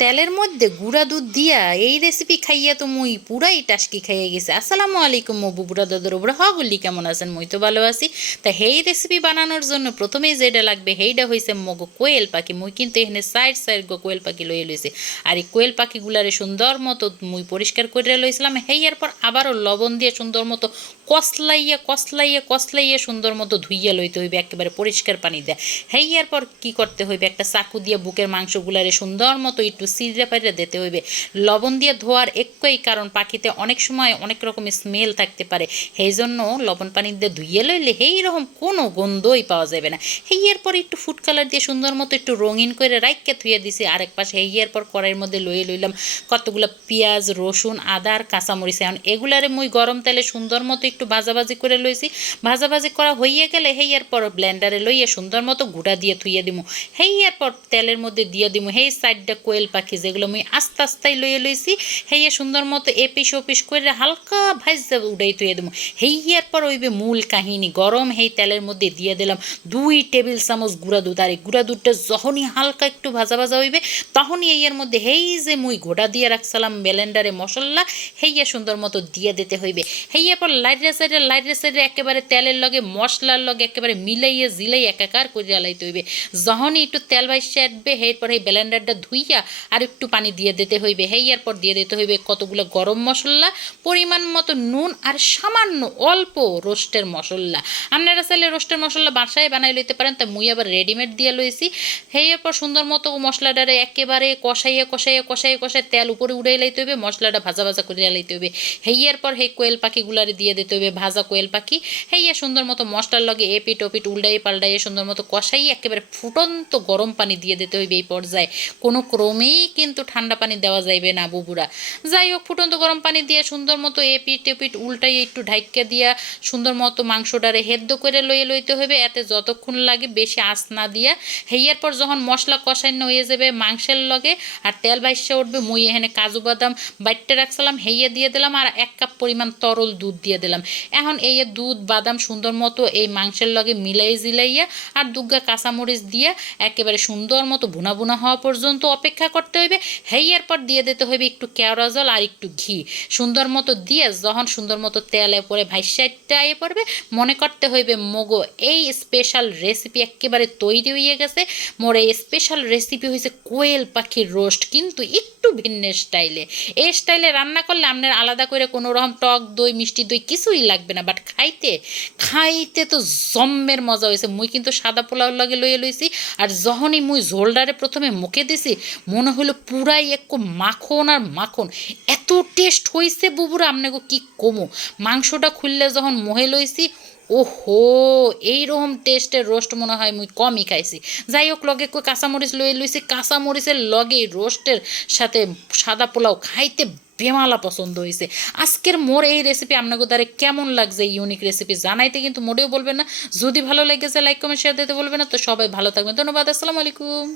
তেলের মধ্যে গুঁড়া দুধ দিয়া এই রেসিপি খাইয়া তো মুই পুরাই টাসকি খাইয়ে গেছে। আসসালামু আলাইকুম মবু বুড়া দাদুর বুড়া হগুলি কেমন আছেন? মুই তো ভালো আছি। তা হেই রেসিপি বানানোর জন্য প্রথমেই যেটা লাগবে হেইটা হয়েছে মগো কোয়েল পাখি। মুই কিন্তু এখানে সাইড সাইড গো কোয়েল পাখি লইয়ে লইছে। আর এই কোয়েল পাখিগুলারে সুন্দর মতো মুই পরিষ্কার করে লইছিলাম। হেইয়ার পর আবারও লবণ দিয়ে সুন্দর মতো কসলাইয়া কসলাইয়া কসলাইয়া সুন্দর মতো ধুইয়া লইতে হইবে, একেবারে পরিষ্কার পানি দেয়। হেইয়ার পর কি করতে হইবে? একটা চাকু দিয়ে বুকের মাংসগুলারে সুন্দর মতো একটু সিজড়ে পাইরে দিতে হইবে। লবণ দিয়ে ধোয়ার একই কারণ পাখিতে অনেক সময় অনেক রকমের স্মেল থাকতে পারে। সেই জন্য লবণ পানি দিয়ে ধুইয়ে লইলে সেই রকম কোনো গন্ধই পাওয়া যাবে না। হেইয়ার পর একটু ফুড কালার দিয়ে সুন্দর মতো একটু রঙিন করে রাইকে ধুয়ে দিছি। আরেক পাশে হেইয়ার পর কড়াইয়ের মধ্যে লইয়ে লইলাম কতগুলো পেঁয়াজ, রসুন, আদা আর কাঁচামরিচ। এখন এগুলারে মুই গরম তেলে সুন্দর মতো একটু ভাজাভাজি করে লইছি। ভাজাভাজি করা হইয়ে গেলে হেইয়ার পর ব্লেন্ডারে লইয়ে সুন্দর মতো গুঁড়া দিয়ে থুইয়ে দিমু। হেইয়ার পর তেলের মধ্যে দিয়ে দিমু। হেই সাইডটা কোয়েল পাখি যেগুলো মুই আস্তে আস্তে লইয়ে লইছি, হেইয়া সুন্দর মতো এপিস ওপিস করে হালকা ভাজতে উড়াই থুয়ে দিমু হেইয়ার পর ওইবে মূল কাহিনী, গরম হেই তেলের মধ্যে দিয়ে দিলাম দুই টেবিল চামচ গুঁড়া দুধ। আর এই গুঁড়া দুধটা যখনই হালকা একটু ভাজা ভাজা হইবে, তখনই এর মধ্যে হেই যে মুই ঘোড়া দিয়ে রাখছিলাম ব্লেন্ডারে মশলা, হেইয়া সুন্দর মতো দিয়ে দিতে হইবে। হেইয়া পর লাইটে সাইডে লাইটে সাইডে একেবারে তেলের লগে, মশলার লগে একেবারে মিলাইয়ে, জিলাই একাকার করে আলাইতে হইবে। যখনই একটু তেল ভাইসে আসবে এরপর এই ব্লেন্ডারটা ধুইয়া আর একটু পানি দিয়ে দিতে হইবে। হেইয়ার পর দিয়ে দিতে হইবে কতগুলো গরম মশলা, পরিমাণ মতো নুন আর সামান্য অল্প রোস্টের মশলা। আপনারা চাইলে রোস্টের মশলা বাসায় বানাই লইতে পারেন, তা মুই আবার রেডিমেড দিয়ে লইছি। হেইয়ার পর সুন্দর মতো মশলাটারে একেবারে কষাইয়া কষাইয়া কষাইয়া কষাই তেল উপরে উড়াই লাইতে হইবে, মশলাটা ভাজা ভাজা করে লাইতে হইবে। হেইয়ার পর সেই কোয়েল পাখিগুলারে দিয়ে দিতে হইবে ভাজা কোয়েল পাখি। হেইয়া সুন্দর মতো মশলার লগে এপিট ওপিট উল্টাই পাল্টাইয়ে সুন্দর মতো কষাই একেবারে ফুটন্ত গরম পানি দিয়ে দিতে হইবে এই পর্যায়ে। কোনো ক্রমেই কিন্তু ঠান্ডা পানি দেওয়া যাইবে না বুবুরা। যাই হোক ফুটন্ত গরম পানি দিয়ে সুন্দর মতো এপিট এপিট উল্টাই একটু ঢাইকা দিয়া সুন্দর মতো মাংসটারে হেদ্দ করে লইয়ে লইতে হইবে। এতে যতক্ষণ লাগে বেশি আঁচ না দিয়া হেইয়ার পর যখন মশলা কষান্য হয়ে যাবে মাংসের লগে আর তেল বাইসে উঠবে, মুই এখানে কাজু বাদাম বাইটে রাখছিলাম, হেইয়া দিয়ে দিলাম আর এক কাপ পরিমাণ তরল দুধ দিয়ে দিলাম। এখন এই দুধ, বাদাম সুন্দর মতো এই মাংসের লগে মিলাই জিলাইয়া আর দুগ্গা কাঁচামরিচ দিয়ে একেবারে সুন্দর মতো ভুনা ভুনা হওয়া পর্যন্ত অপেক্ষা করতে হইবে হেইয়ার পর দিয়ে দিতে হইবে একটু কেওড়া জল আর একটু ঘি। সুন্দর মতো দিয়ে যখন সুন্দর মতো তেলে পরে ভাইসাইটটা আয়ে পড়বে, মনে করতে হইবে, মগো, এই স্পেশাল রেসিপি একেবারে তৈরি হয়ে গেছে। মোর এই স্পেশাল রেসিপি হয়েছে কোয়েল পাখির রোস্ট, কিন্তু একটু ভিন্ন স্টাইলে। এই স্টাইলে রান্না করলে আপনার আলাদা করে কোনো রকম টক দই, মিষ্টি দই কিছুই লাগবে না। বাট খাইতে খাইতে তো জম্মের মজা হয়েছে মুই কিন্তু সাদা পোলাও লাগে লইয়ে লইছি, আর যখনই মুই ঝোলডারে প্রথমে মুখে দিছি মনে হলো পুরাই একটু মাখন আর মাখন। এত টেস্ট হয়েছে বুবুরা আপনাকে কি কমো? মাংসটা খুললে যখন মোহে লইছি, ওহো, এইরকম টেস্টের রোস্ট মনে হয় মুই কমই খাইছি। যাই হোক, লগে কই কাঁচামরিচ লইয়ে লইছি। কাঁচামরিচের লগে রোস্টের সাথে সাদা পোলাও খাইতে বেমালা পছন্দ হয়েছে আজকের মোর এই রেসিপি আপনাকে দ্বারা কেমন লাগছে ইউনিক রেসিপি জানাইতে কিন্তু মোটেও বলবেন না। যদি ভালো লেগেছে লাইক কমেন্ট শেয়ার দিতে বলবেন না। তো সবাই ভালো থাকবেন। ধন্যবাদ, আসসালামু আলাইকুম।